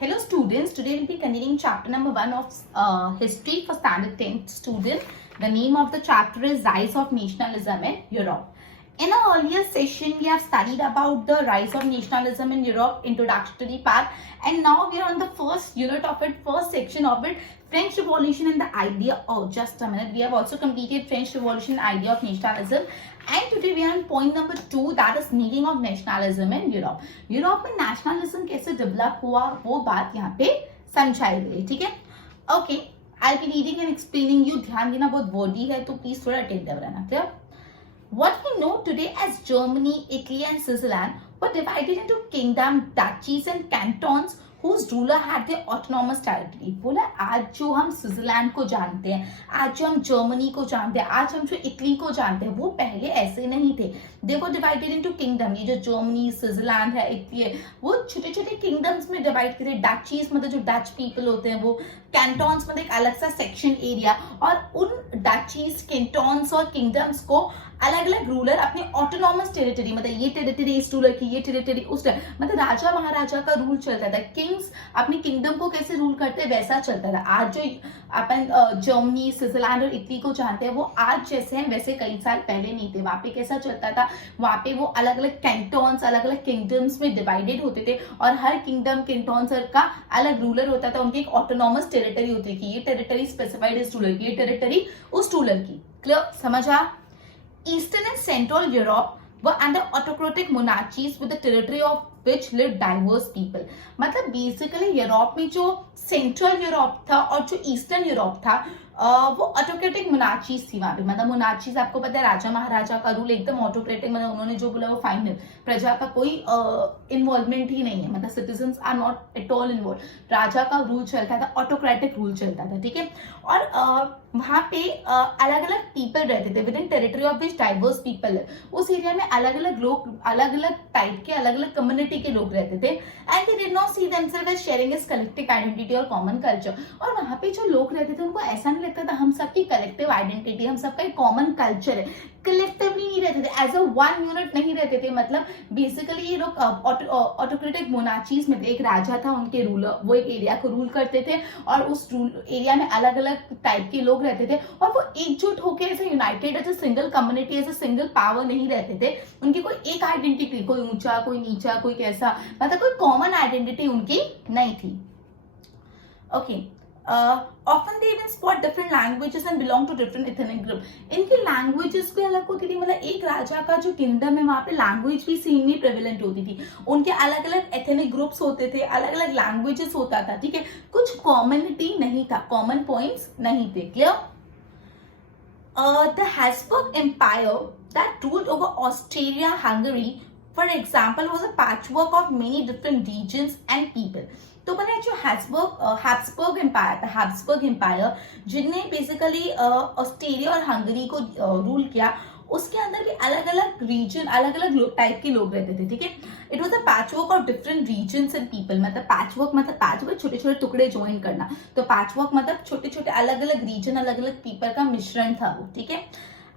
Hello students, today we'll be continuing chapter number 1 of history for standard 10th student. The name of the chapter is Rise of Nationalism in Europe. In our earlier session, we have studied about the rise of nationalism in Europe, introductory part, and now we are on the first unit of it, first section of it, French Revolution and the idea of, just a minute, we have also completed French Revolution and idea of nationalism, and today we are on point number 2, that is meaning of nationalism in Europe. Europe में nationalism कैसे develop हुआ वो बात यहाँ पे समझाई गई, ठीक है? Okay, I'll be reading and explaining you. ध्यान देना बहुत wordy है तो please थोड़ा attentive रहना, clear? What we know today as Germany, Italy and Switzerland were divided into kingdom, duchies and cantons whose ruler had their autonomous territory. बोला आज जो हम स्विट्जरलैंड को जानते हैं, आज जो हम जर्मनी को जानते हैं, आज हम जो इटली को जानते हैं, वो पहले ऐसे नहीं थे. They were divided into kingdom. ये जो जर्मनी, स्विट्जरलैंड है, इटली है, वो छोटे छोटे किंगडम्स में डिवाइड किए. डचीज मतलब जो डच पीपल होते हैं वो, कैंटॉन्स मतलब एक अलग सा सेक्शन एरिया, और उन डचीज, कैंटॉन्स और किंगडम्स को अलग अलग रूलर अपने ऑटोनॉमस टेरिटरी, मतलब ये टेरिटरी इस रूलर की, ये टेरिटरी उस, मतलब राजा महाराजा का रूल चलता था. किंग्स अपने किंगडम को कैसे रूल करते वैसा चलता था. आज जो अपन जर्मनी, स्विट्जरलैंड और इटली को जानते हैं वो आज जैसे हैं वैसे कई साल पहले नहीं थे. वहां पे कैसा चलता था, वहां पे वो अलग अलग कैंटॉन्स, अलग अलग किंगडम्स में डिवाइडेड होते थे, और हर किंगडम, कैंटॉन्स का अलग रूलर होता था. उनकी एक ऑटोनॉमस टेरिटरी होती थी, ये टेरिटरी स्पेसिफाइड इस रूलर की, ये टेरिटरी उस रूलर की. क्लियर, समझ आ? Eastern and Central Europe were under autocratic monarchies with the territory of which lived diverse people. मतलब बेसिकली यूरोप में जो सेंट्रल यूरोप था और जो ईस्टर्न यूरोप था वो ऑटोक्रेटिक मोनार्चीज थी वहां पे. मतलब मोनार्चीज आपको पता है राजा महाराजा का रूल एकदम ऑटोक्रेटिक, मतलब उन्होंने जो बोला वो फाइनल, प्रजा का कोई इन्वॉल्वमेंट ही नहीं है, मतलब citizens are not at all involve. राजा का रूल चलता था, ऑटोक्रेटिक रूल चलता था, ठीक है. और वहां पे अलग अलग पीपल रहते थे with in territory of which diverse people. उस एरिया में अलग अलग लोग, अलग अलग टाइप के, अलग अलग कम्युनिटी के लोग रहते थे, and they did not see themselves as sharing his collective identity और कॉमन कल्चर. और वहां पे जो लोग रहते थे उनको ऐसा नहीं लगता था हम सबकी कलेक्टिव आइडेंटिटी, हम सबका एक कॉमन कल्चर है. कलेक्टिवली नहीं रहते थे, एज अ वन यूनिट नहीं रहते थे. मतलब बेसिकली ये लोग ऑटोक्रेटिक मोनार्चीज में थे. एक राजा था, उनके रूलर, वो एक एरिया को रूल करते थे, और उस एरिया में अलग अलग टाइप के लोग रहते थे, और वो एकजुट होकर ऐसे united as a single community, as a single power नहीं रहते थे. उनकी कोई एक आइडेंटिटी, कोई ऊंचा, कोई नीचा, कोई कैसा, मतलब कोई कॉमन आइडेंटिटी उनकी नहीं थी. Okay. Often they even spot different languages and belong to different ethnic group. इनकी लैंग्वेजेस भी अलग होती थी. मतलब एक राजा का जो किंगडम है वहां पे लैंग्वेज भी सेम ही प्रेवलेंट होती थी. उनके अलग अलग एथनिक ग्रुप्स होते थे, अलग अलग लैंग्वेजेस होता था, ठीक है. कुछ कॉमनिटी नहीं था, कॉमन पॉइंट्स नहीं थे. Clear? The Habsburg Empire that ruled over Austria, Hungary, for example, was a patchwork of many different regions and people. तो मैंने जो हैब्सबर्ग एम्पायर था, हैब्सबर्ग एम्पायर जिनने बेसिकली ऑस्ट्रेलिया और हंगरी को रूल किया, उसके अंदर भी अलग अलग रीजन, अलग अलग टाइप के लोग रहते थे, ठीक है. It was a patchwork of different regions and people. मतलब पैचवर्क मतलब पैचवर्क छोटे छोटे टुकड़े ज्वाइन करना, तो पैचवर्क मतलब छोटे छोटे अलग अलग रीजन, अलग अलग पीपल का मिश्रण था वो, ठीक है.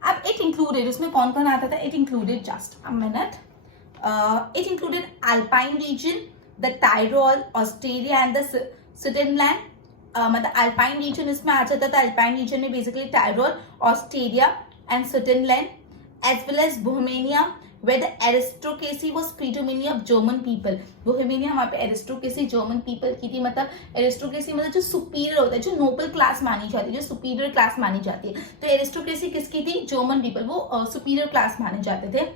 अब इट इंक्लूडेड, उसमें कौन कौन आता था? It included, just a minute, it included Alpine region, the Tyrol, Australia and the Switzerland. मतलब अल्पाइन रीजन इसमें आ जाता था. अल्पाइन रीजन में basically Tyrol, Australia and Switzerland, as well as Bohemia, where the aristocracy was predominantly of German people. Bohemia वहाँ पे aristocracy German people की थी. मतलब एरिस्टोक्रेसी मतलब जो सुपीरियर होता है, जो नोबल क्लास मानी जाती है, जो सुपीरियर क्लास मानी जाती है. तो एरिस्टोक्रेसी किसकी थी? जर्मन पीपल, वो सुपीरियर क्लास माने जाते थे.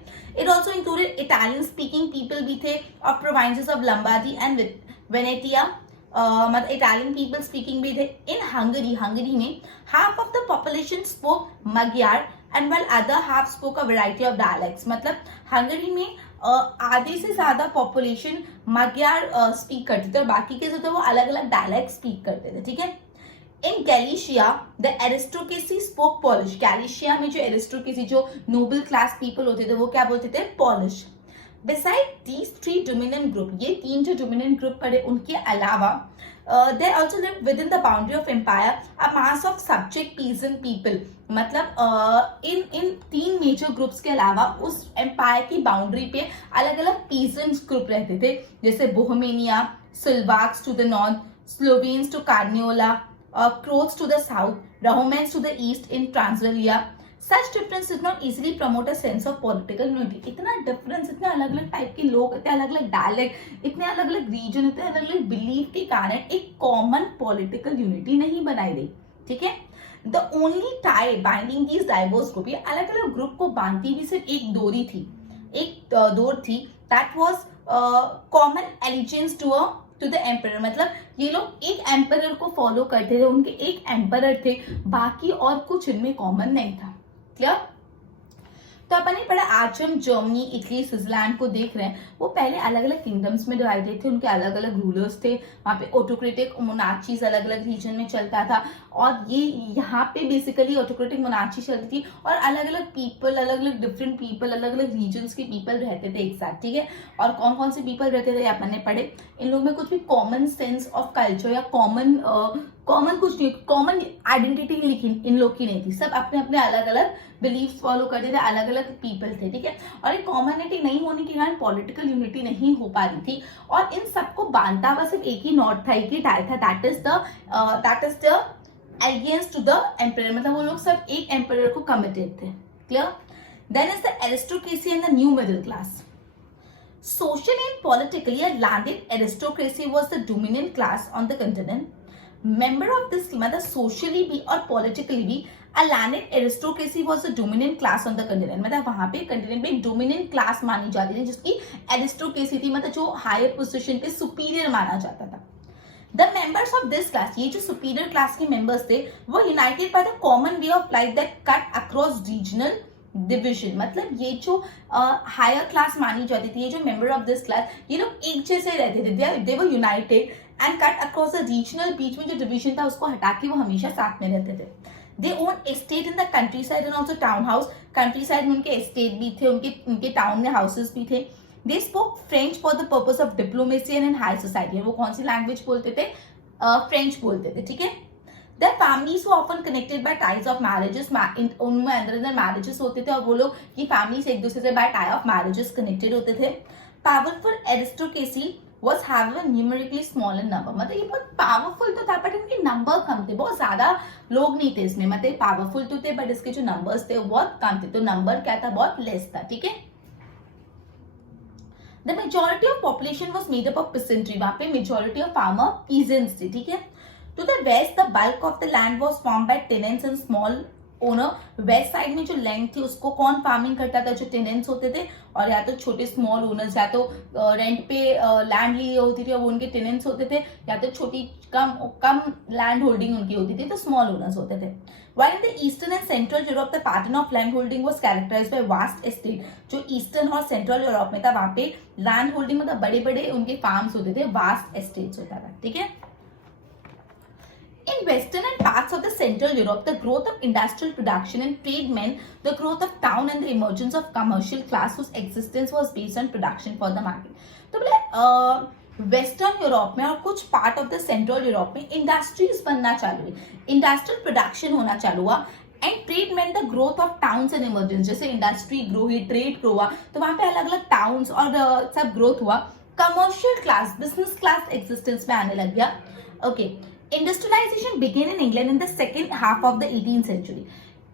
It also included Italian speaking people भी थे of provinces of Lombardy and Venetia. मतलब इटालियन पीपल स्पीकिंग भी थे. इन हंगरी, हंगरी में half of the population spoke Magyar and while other half spoke a variety of dialects. मतलब Hungary में आधे से ज्यादा पॉपुलेशन मग्यार स्पीक करते थे, और बाकी के जो थे वो अलग अलग डायलेक्ट स्पीक करते थे, ठीक है. इन गैलिशिया द एरिस्टोक्रेसी स्पोक पॉलिश. गैलिशिया में जो एरिस्टोक्रेसी, जो नोबल क्लास पीपल होते थे, वो क्या बोलते थे? Polish. Beside these three dominant group, ये तीन जो dominant group पड़े उनके अलावा there also lived within the boundary of empire a mass of subject peasant people. मतलब इन तीन मेजर ग्रुप्स के अलावा उस एम्पायर की बाउंड्री पे अलग अलग पीजेंट्स ग्रुप रहते थे, जैसे Bohemia, Slovaks to the north, Slovenes to Carniola, Croats to the south, Roumans to the east in Transylvania. Such difference did not easily promote a sense of political unity. इतना difference, इतने अलग अलग type के लोग, इतने अलग अलग dialect, इतने अलग अलग रीजन, इतने अलग अलग बिलीफ के कारण एक कॉमन पॉलिटिकल यूनिटी नहीं बनाई गई. ठीक है. The only tie binding these diverse group, ये अलग अलग ग्रुप को बांधती भी सिर्फ एक डोरी थी, एक डोर थी. That was common allegiance to the emperor. मतलब ये लोग एक एम्परर को फॉलो करते थे, उनके एक एम्परर थे, बाकी और कुछ इनमें कॉमन नहीं था. क्लियर. तो अपन ने पढ़ा आज हम जर्मनी, इटली, स्विट्जरलैंड को देख रहे हैं. वो पहले अलग अलग किंगडम्स में डिवाइडेड थे, उनके अलग अलग रूलर्स थे, वहाँ पे ऑटोक्रेटिक मोनार्चीज अलग अलग रीजन में चलता था. और ये यहाँ पे बेसिकली ऑटोक्रेटिक मोनार्ची चलती थी और अलग अलग पीपल, अलग अलग डिफरेंट पीपल, अलग अलग रीजन्स के पीपल रहते थे एक साथ. ठीक है. और कौन कौन से पीपल रहते थे अपन ने पढ़े. इन लोगों में कुछ भी कॉमन सेंस ऑफ कल्चर या कॉमन कुछ नहीं, कॉमन आइडेंटिटी लेकिन इन लोग की नहीं थी. सब अपने अपने अलग अलग बिलीफ फॉलो करते थे, अलग अलग पीपल थे. ठीक है. और एक कॉमनिटी नहीं होने के कारण पॉलिटिकल यूनिटी नहीं हो पा रही थी. और इन सबको बांधता हुआ सिर्फ एक ही नॉट था, एक ही टाई था, that is the against to the emperor. मतलब वो लोग सब एक एम्परर को कमिटेड थे. Clear. Then is the aristocracy and the new middle class. Socially and politically, a landed aristocracy was the dominant class on the continent. Member of this, मतलब socially भी और politically भी, a landed aristocracy was the dominant class on the continent. मतलब वहाँ पे continent में dominant class मानी जाती थी, जिसकी aristocracy थी, मतलब जो higher position पे superior माना जाता था. The members of this class, ये जो superior class के members थे, वो united by the common way of life that cut across regional division. मतलब ये जो हायर क्लास मानी जाती थी, ये जो मेंबर ऑफ दिस क्लास, ये लोग एक जैसे रहते थे. They were united and cut across the regional, बीच में जो डिवीजन था उसको हटा के वो हमेशा साथ में रहते थे. They own estate in the countryside and also town house. Countryside में उनके एस्टेट भी थे, उनके टाउन में हाउसेस भी थे. They spoke French for the purpose of diplomacy and in high society. वो कौन सी लैंग्वेज बोलते थे? फ्रेंच बोलते थे. ठीक है. Their families were often connected by ties of marriages. उनमें अंदर मैरिजेस होते थे और वो लोग की फैमिलीज एक दूसरे से by tie of marriages connected होते थे. Powerful aristocracy was however numerically small in number. मतलब ये बहुत पावरफुल तो था बट इनके नंबर कम थे, बहुत ज्यादा लोग नहीं थे इसमें. मतलब पावरफुल तो थे बट इसके जो नंबर्स थे वो बहुत कम थे. तो नंबर क्या था? बहुत लेस था. ठीक है. The majority of population was made up of peasantry. वहाँ पे majority of farmer peasants थे. ठीक है. To the west, the bulk of the land was farmed by tenants and small owner. West side में जो लैंड थी उसको कौन फार्मिंग करता था? जो टेनेंट्स होते थे और या तो छोटे स्मॉल ओनर्स, या तो रेंट पे लैंड ली होती थी और वो उनके टेनेंट्स होते थे, या तो छोटी कम लैंड होल्डिंग उनकी होती थी, तो स्मॉल ओनर्स होते थे. While in the eastern and central Europe, the pattern of land holding was characterized by vast estate. जो ईस्टर्न और सेंट्रल यूरोप में था वहां पे लैंड होल्डिंग मतलब बड़े बड़े उनके फार्म्स होते थे, वास्ट एस्टेट्स होता था. ठीक है. In western and parts of the central Europe, the growth of industrial production and trade meant the growth of town and the emergence of commercial class whose existence was based on production for the market. तो बोले western Europe में और कुछ part of the central Europe में industries बनना चालू हुई, industrial production होना चालू हुआ. And trade meant the growth of towns and emergence. जैसे इंडस्ट्री ग्रो हुई, ट्रेड ग्रो हुआ, तो वहां पे अलग अलग टाउन्स और सब ग्रोथ हुआ. Commercial class, business class existence में आने लग गया. Okay. Industrialization began in England in the second half of the 18th century.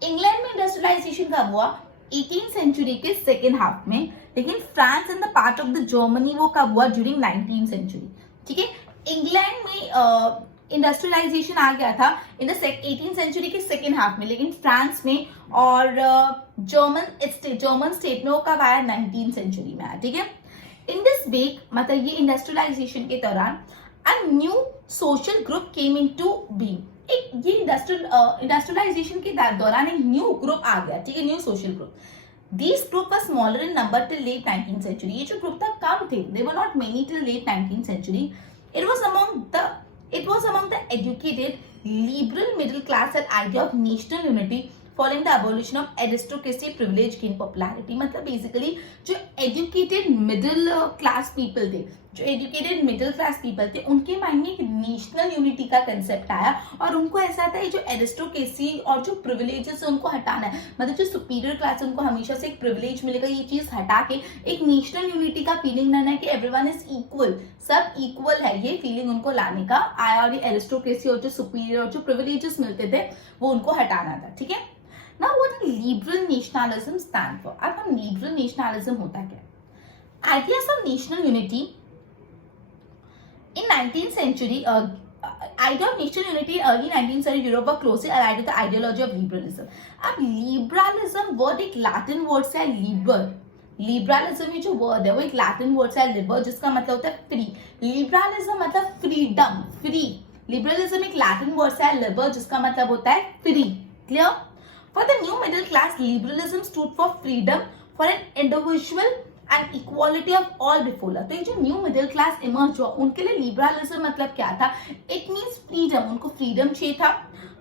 England में इंडस्ट्रियलाइजेशन कब हुआ? 18th century के सेकेंड हाफ में. लेकिन France and the part of the Germany वो कब हुआ? During 19th century. ठीक है. इंग्लैंड में इंडस्ट्रियलाइजेशन आ गया था इन द 18th century के सेकेंड हाफ में, लेकिन फ्रांस में और जर्मन स्टेट में वो कब आया? 19th century में आया. ठीक है. इन दिस वेक, मतलब ये इंडस्ट्रियलाइजेशन के दौरान a new social group came into being. एक ये इंडस्ट्रियलाइजेशन के दौरान एक न्यू ग्रुप आ गया. ठीक है. New social group. These group were smaller in number till late 19th century. ये जो ग्रुप था कम थे. They were not many till late 19th century. It was among the educated liberal middle class an idea of national unity following the abolition of aristocracy privilege gain popularity. मतलब basically जो educated middle class people थे, जो educated middle class people थे, उनके mind में एक national unity का concept आया और उनको ऐसा था जो एरिस्टोक्रेसी और जो प्रिविलेजेस है उनको हटाना है, मतलब जो सुपीरियर क्लास है उनको हमेशा से एक प्रिविलेज मिलेगा, ये चीज हटा के एक नेशनल यूनिटी का फीलिंग लाना है कि एवरीवन इज इक्वल, सब इक्वल है, ये फीलिंग उनको लाने का आया और ये एरिस्टोक्रेसी और जो सुपीरियर और जो प्रिविलेजेस मिलते थे वो उनको हटाना था। ठीक है, now what liberal nationalism stand for. अब हम लिबरल नेशनलिज्म होता क्या? Ideas of national unity in 19th century, idea of national unity in early 19th century Europe were closely allied with the ideology of liberalism. अब liberalism word एक Latin word से है liber. Liberalism ये जो word है वो एक Latin word से है liber, जिसका मतलब होता है free. Liberalism मतलब freedom, free. Liberalism एक Latin word से है liber, जिसका मतलब होता है free. Clear? For the new middle class, liberalism stood for freedom for an individual and equality of all before law. तो ये जो न्यू मिडिल क्लास इमर्ज हुआ उनके लिए लिबरलिज्म मतलब क्या था? इट मींस फ्रीडम, उनको फ्रीडम चाहिए था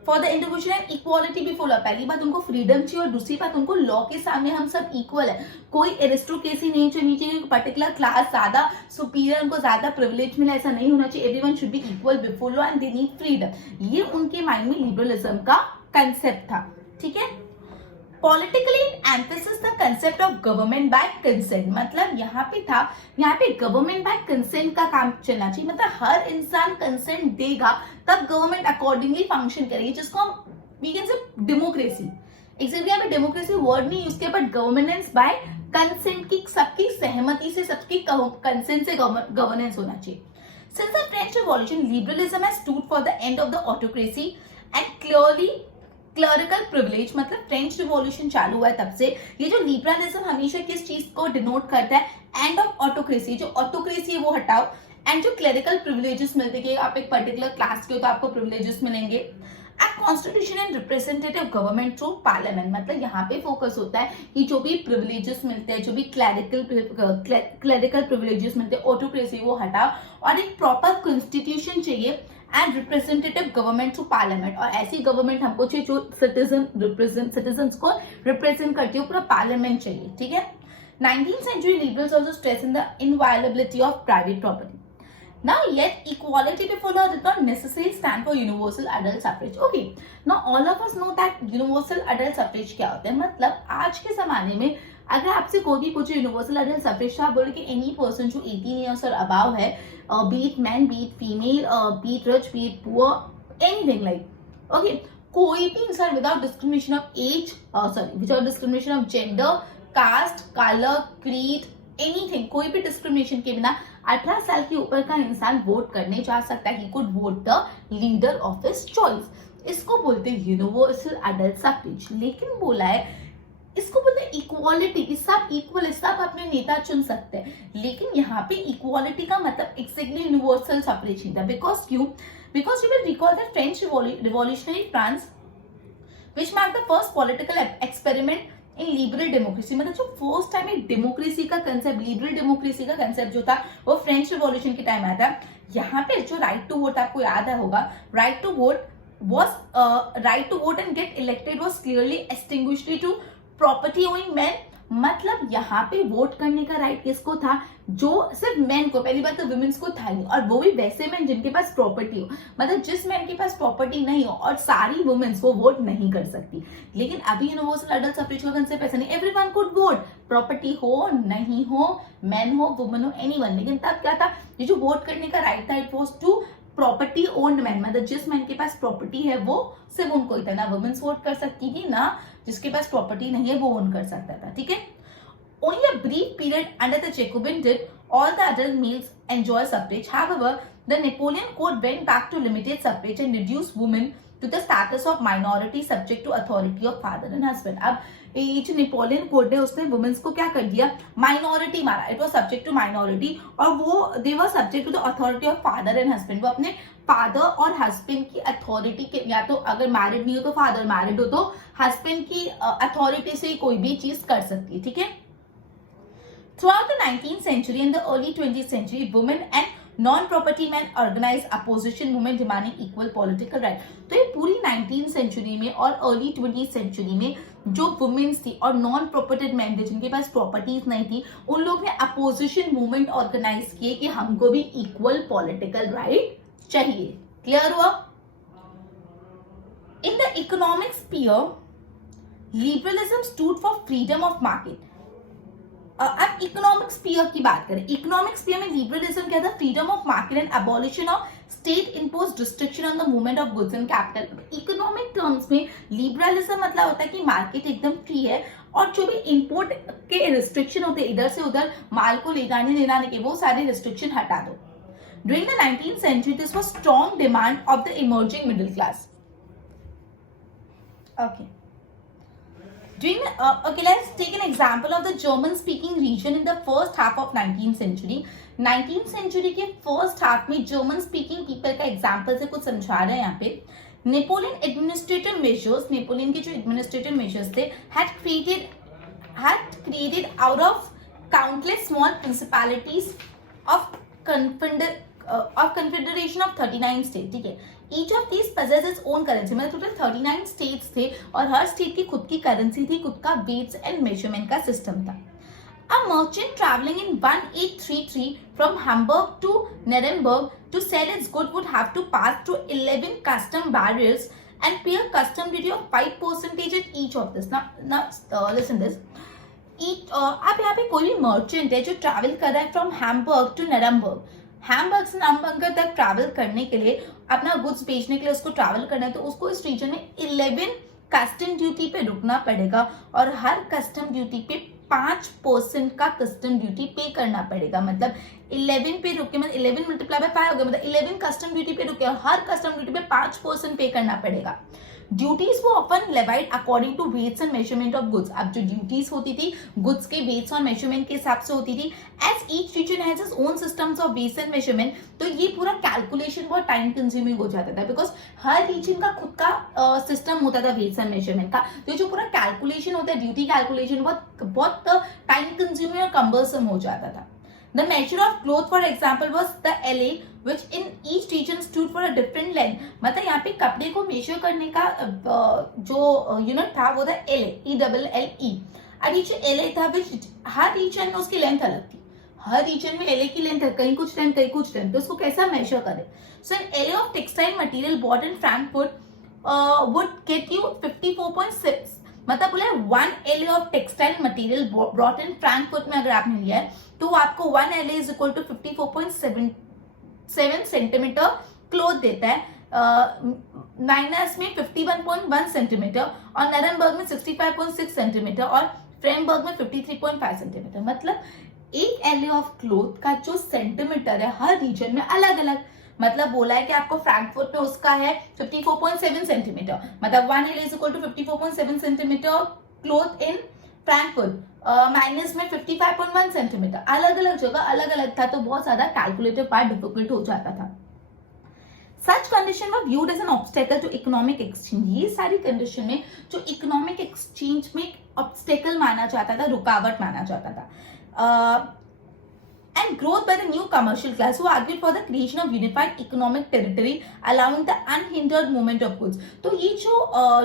for the individual and equality before law. पहली बात उनको फ्रीडम चाहिए और दूसरी बात उनको लॉ के सामने हम सब इक्वल है, कोई एरिस्टोक्रेसी नहीं चाहिए, चाहिए पर्टिकुलर क्लास ज्यादा सुपीरियर, उनको ज्यादा प्रिविलेज मिला, ऐसा नहीं होना चाहिए। Everyone should be equal before law and they need freedom. ये उनके माइंड में लिबरलिज्म का कंसेप्ट था। ठीक है, politically emphasis the concept of government by consent. मतलब यहाँ पे गवर्नमेंट बाय कंसेंट का काम चलना चाहिए, मतलब हर इंसान कंसेंट देगा तब गवर्नमेंट अकॉर्डिंगली फंक्शन करेगी, जिसको हम we can say democracy. Exactly यहाँ पे डेमोक्रेसी वर्ड नहीं यूज किया, बट गवर्नेंस बाय कंसेंट की, सबकी सहमति से, सबकी कंसेंट से गवर्नेंस होना चाहिए। Since the French revolution, liberalism has stood for the end of the autocracy and clearly clerical privilege. मतलब फ्रेंच रिवॉल्यूशन चालू हुआ है तब से ये जो लिबरलिज्म हमेशा किस चीज को डिनोट करता है? End of autocracy. जो ऑटोक्रेसी है वो हटाओ एंड जो क्लरिकल प्रिविलेजेस मिलते हैं कि आप एक पर्टिकुलर क्लास के हो तो आपको प्रिविलेजेस मिलेंगे। And constitution and representative government through parliament. मतलब यहाँ पे फोकस होता है कि जो भी प्रिविलेजेस मिलते हैं, जो भी क्लरिकल प्रिविलेजेस मिलते हैं, ऑटोक्रेसी वो हटाओ और एक प्रॉपर कॉन्स्टिट्यूशन चाहिए and representative government to parliament. और ऐसी गवर्नमेंट हमको चाहिए जो सिटीजन्स को रिप्रेजेंट करती है, पूरा पार्लियामेंट चाहिए। ठीक है, 19th century liberals also stress in the inviolability of private property. Now yet equality before law did not necessarily stand for universal adult suffrage. Okay, now all of us know that universal adult suffrage क्या होता है। मतलब आज के जमाने में अगर आपसे कोई भी पूछे यूनिवर्सल एडल्ट सफरेज, आप बोले कि एनी पर्सन जो 18 ईयर्स और अबाव है, be it man, be it female, be it rich, be it poor, anything like, okay, कोई भी इंसान without discrimination of age, without discrimination of gender, caste, colour, creed, anything, कोई भी डिस्क्रिमिनेशन के बिना 18 साल के ऊपर का इंसान वोट करने जा सकता है। He could vote the leader of his choice. इसको बोलते हैं यूनिवर्सल एडल्ट सफरेज। लेकिन बोला है इसको बोलते हैं इक्वालिटी, सब इक्वल, सब अपने नेता चुन सकते हैं। लेकिन यहाँ पे इक्वालिटी का मतलब एक्जैक्टली यूनिवर्सल सफरेज नहीं था। बिकॉज क्यों? Because you will recall the French revolutionary France which mark the first political experiment in liberal democracy. मतलब जो फर्स्ट टाइम एक डेमोक्रेसी का कंसेप्ट, लिबरल डेमोक्रेसी का कंसेप्ट जो था वो फ्रेंच रिवॉल्यूशन के टाइम आया था। यहाँ पे जो राइट टू वोट आपको याद है होगा, right to vote right to vote and get elected was clearly extinguished to property owning men। मतलब यहाँ पे वोट करने का राइट किसको था? जो सिर्फ मेन को, पहली बात तो वुमेन्स को था नहीं, और वो भी वैसे मैन जिनके पास प्रॉपर्टी हो। मतलब जिस मैन के पास प्रॉपर्टी नहीं हो और सारी वुमेन्स वो वोट नहीं कर सकती। लेकिन अभी यूनिवर्सल एडल्ट सफरेज का कंसेप्ट ऐसा नहीं, एवरीवन कुड वोट, प्रॉपर्टी हो नहीं हो, मैन हो, वुमेन हो, एनीवन। लेकिन तब क्या था, ये जो वोट करने का राइट था, it was to property owned man. मतलब जिस मैन के पास प्रॉपर्टी है वो सिर्फ उनको ही था, ना वुमेन्स वोट कर सकती थी, ना जिसके पास प्रॉपर्टी नहीं है वो ओन कर सकता था। ठीक है, only a brief period under the Jacobin did all the adult males enjoy suffrage. However, the Napoleon Code went back to limited suffrage and reduced women to the status of minority subject to authority of father and husband. अब ये जो Napoleon code है उसने women's को क्या कर दिया? Minority मारा। It was subject to minority और वो they were subject to the authority of father and husband. वो अपने फादर और हस्बैंड की अथॉरिटी के, या तो अगर मैरिड नहीं हो तो फादर, मैरिड हो तो हस्बैंड की अथॉरिटी से कोई भी चीज कर सकती है। ठीक है, throughout the 19th century and the early 20th century, women and non property man organise opposition movement demanding equal political right. तो ये पूरी 19th सेंचुरी में और अर्ली 20th सेंचुरी में जो वुमेन्स थी और नॉन प्रॉपर्टेड मैन थे जिनके पास प्रॉपर्टीज नहीं थी, उन लोग ने अपोजिशन मूवमेंट ऑर्गेनाइज किए कि हमको भी इक्वल पॉलिटिकल राइट चाहिए। क्लियर हुआ? In the economic sphere liberalism stood for freedom of market. अब इकोनॉमिक स्फीयर की बात करें, इकोनॉमिक स्फीयर में लिबरलिज्म क्या था? Freedom of market and abolition of state imposed restriction on the movement of goods and capital. Economic terms में liberalism मतलब होता है कि मार्केट एकदम फ्री है और जो भी इंपोर्ट के रिस्ट्रिक्शन होते हैं इधर से उधर माल को ले जाने ले जाने के, वो सारे रिस्ट्रिक्शन हटा दो। During the 19th century this was strong demand of the emerging middle class. Okay. Okay, let's take an example of the German-speaking region in the first half of 19th century. 19th century के first half में German-speaking people का example से कुछ समझा रहे हैं यहाँ पे। Napoleon administrative measures, Napoleon के जो administrative measures थे, had created out of countless small principalities of confederation of 39 states। ठीक है, each of these possesses its own currency, मतलब टोटल 39 states थे और हर स्टेट की खुद की करेंसी थी, खुद का weights and measurement का सिस्टम था। A merchant traveling in 1833 from Hamburg to Nuremberg to sell its goods would have to pass through 11 custom barriers and pay a custom duty of 5% at each of this. Now listen this. अब यहाँ पे कोई भी merchant है जो travel कर रहा है फ्रॉम हैम्बर्ग टू नरमबर्ग, हैम्बर्ग से नरमबर्ग तक ट्रैवल करने के लिए, अपना गुड्स बेचने के लिए उसको ट्रैवल करना है, तो उसको इस रीजन में 11 कस्टम ड्यूटी पे रुकना पड़ेगा और हर कस्टम ड्यूटी पे 5% का कस्टम ड्यूटी पे करना पड़ेगा। मतलब 11 पे रुके, मतलब 11 मल्टीप्लाई बाय 5 हो गया, मतलब 11 कस्टम ड्यूटी पे रुके और हर कस्टम ड्यूटी पे 5% पे करना पड़ेगा। Duties were often levied according to weights and measurement of goods. अब जो ड्यूटीज होती थी गुड्स के वेट्स और मेजरमेंट के हिसाब से होती थी। As each region has its own systems of weights and measurement, तो ये पूरा कैलकुलेशन बहुत टाइम कंज्यूमिंग हो जाता था, बिकॉज हर रीजन का खुद का सिस्टम होता था वेट्स एंड मेजरमेंट का। तो जो पूरा कैलकुलेशन होता है, ड्यूटी कैलकुलेशन, बहुत टाइम कंज्यूमिंग और कम्बरसम हो जाता था। The measure of cloth, for example, was the LA, which in each region stood for a different length. मतलब यहाँ पे कपड़े को मेजर करने का जो यूनिट था वो था LA, ELLE। अब ये जो LA था, which हर रीजन में उसकी लेंथ अलग थी, हर रीजन में LA की लेंथ है, कहीं कुछ लेंथ कहीं कुछ लेंथ, तो उसको कैसा मेजर करें? So an LA of textile material bought in Frankfurt would get you 54.6, मतलब बोले 1 LA of textile material brought in Frankfurt में अगर आपने लिया है तो आपको 1 LA is equal to 54.7 centimetre cloth देता है। माइनस में 51.1 सेंटीमीटर और नरमबर्ग में 65.6 सेंटीमीटर और फ्रेमबर्ग में 53.5 सेंटीमीटर। मतलब एक LA ऑफ क्लोथ का जो सेंटीमीटर है हर रीजन में अलग अलग, मतलब बोला है कि आपको फ्रैंकफर्ट में उसका है 54.7 सेंटीमीटर, मतलब 1 LA is equal to 54.7 centimetre cloth in Frankfurt, Mainz में 55.1 सेंटीमीटर, अलग अलग जगह अलग अलग था, तो बहुत ज्यादा कैलकुलेटिव पार्ट डिफिकल्ट हो जाता था। Such condition were viewed as an obstacle to economic exchange। ये सारी कंडीशन में जो इकोनॉमिक एक्सचेंज में ऑब्स्टेकल माना जाता था, रुकावट माना जाता था। And growth by the new commercial class who argued for the creation of unified economic territory allowing the unhindered movement of goods। तो ये जो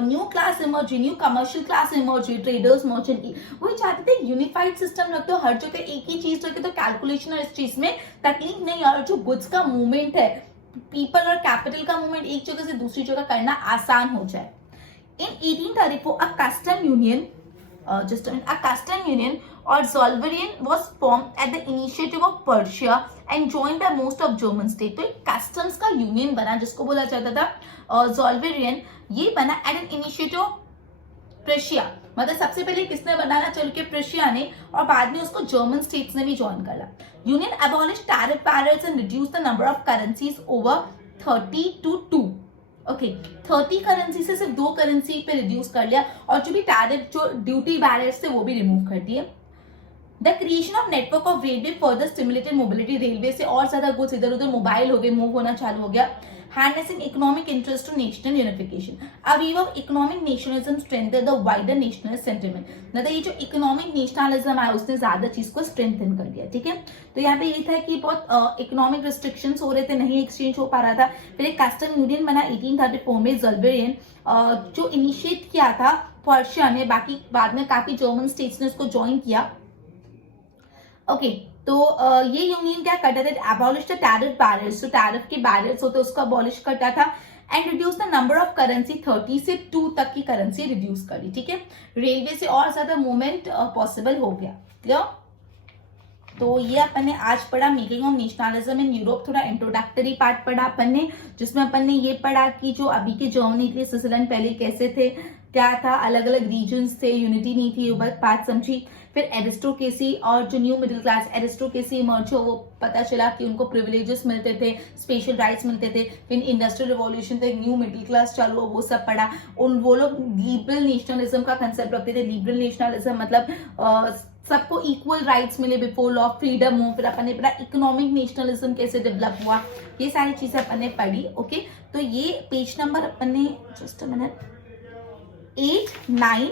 new class emerge, new commercial class emerge, traders, merchant, वो चाहते थे unified system रख दो, हर जगह एक ही चीज रखे तो कैलकुलेशन और इस चीज में तकलीफ नहीं, और जो गुड्स का मूवमेंट है, पीपल और कैपिटल का मूवमेंट एक जगह से दूसरी जगह करना आसान हो जाए। In 1834 a custom union a custom union or Zollverein was formed at the initiative of Prussia and joined by most of German states। तो एक कस्टम्स का यूनियन बना जिसको बोला जाता था Zollverein, ये बना एट एन इनिशिएटिव ऑफ प्रेशिया, मतलब सबसे पहले किसने बनाना चल के प्रेशिया ने, और बाद में उसको जर्मन स्टेट्स ने भी ज्वाइन कर लिया। Union abolish tariff barriers and reduce the number of currencies over 30 to 2। Okay, 30 currency से सिर्फ 2 करेंसी पे रिड्यूस कर लिया और जो भी टैरिफ, जो ड्यूटी बैरियर्स थे वो भी रिमूव कर दिए। The creation of network of railway further stimulated mobility, railway से और ज्यादा गुड्स इधर उधर मोबाइल हो गए, मूव होना चालू हो गया. Harnessing economic interest to national unification. A wave of economic nationalism strengthened the wider nationalist sentiment. मतलब ये जो इकोनॉमिक नेशनलिज्म है उसने ज्यादा चीज को स्ट्रेंथन कर दिया. ठीक है, तो यहाँ पे ये था कि बहुत इकोनॉमिक रिस्ट्रिक्शंस हो रहे थे, नहीं एक्सचेंज हो पा रहा था. फिर एक कस्टम यूनियन बना 1834 में, ज़ल्बेरियन, जो इनिशिएट किया था पर्शिया ने, बाकी बाद में काफी जर्मन स्टेट्स ने उसको ज्वाइन किया. ओके, तो ये यूनियन क्या करता था, अबॉलिश द टैरिफ बैरियर्स, जो टैरिफ के बैरियर्स होते उसको अबॉलिश करता था. And reduce the number of currency, 30 से 2 तक की करेंसी रिड्यूस करी. ठीक है, रेलवे से और ज्यादा मूवमेंट पॉसिबल हो गया. क्लियर? तो ये अपन ने आज पढ़ा making of nationalism in Europe. थोड़ा इंट्रोडक्टरी पार्ट पढ़ा अपन ने, जिसमें अपन ने ये पढ़ा कि जो अभी के जर्मनी थे, स्विट्जरलैंड पहले कैसे थे, क्या था, अलग अलग रीजन्स थे, यूनिटी नहीं थी, वो बात समझी. फिर एरिस्टोक्रेसी और जो new middle class aristocracy emerge हो, वो पता चला कि उनको प्रिविलेजेस मिलते थे, स्पेशल राइट्स मिलते थे. फिर इंडस्ट्रियल रिवॉल्यूशन तक न्यू मिडिल क्लास चालू हो, वो सब पढ़ा. उन वो लोग लिबरल नेशनलिज्म का कंसेप्ट रखते थे. लिबरल नेशनलिज्म मतलब सबको इक्वल राइट्स मिले बिफोर लॉ, फ्रीडम हो. फिर अपन ने पढ़ा इकोनॉमिक नेशनलिज्म कैसे डेवलप हुआ, ये सारी चीजें अपन ने पढ़ी. ओके, तो ये पेज नंबर अपन ने जस्ट अ मिनट 8, 9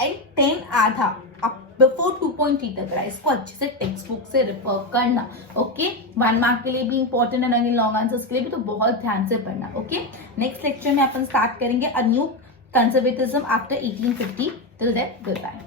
एंड 10 आधा अब बिफोर 2.3 तक रहा. इसको अच्छे से टेक्स्ट बुक से रेफर करना. ओके, 1 मार्क के लिए भी इंपॉर्टेंट है, अगेन लॉन्ग आंसर्स के लिए भी, तो बहुत ध्यान से पढ़ना. ओके, नेक्स्ट लेक्चर में अपन स्टार्ट करेंगे a new conservatism after 1850. Till then good bye.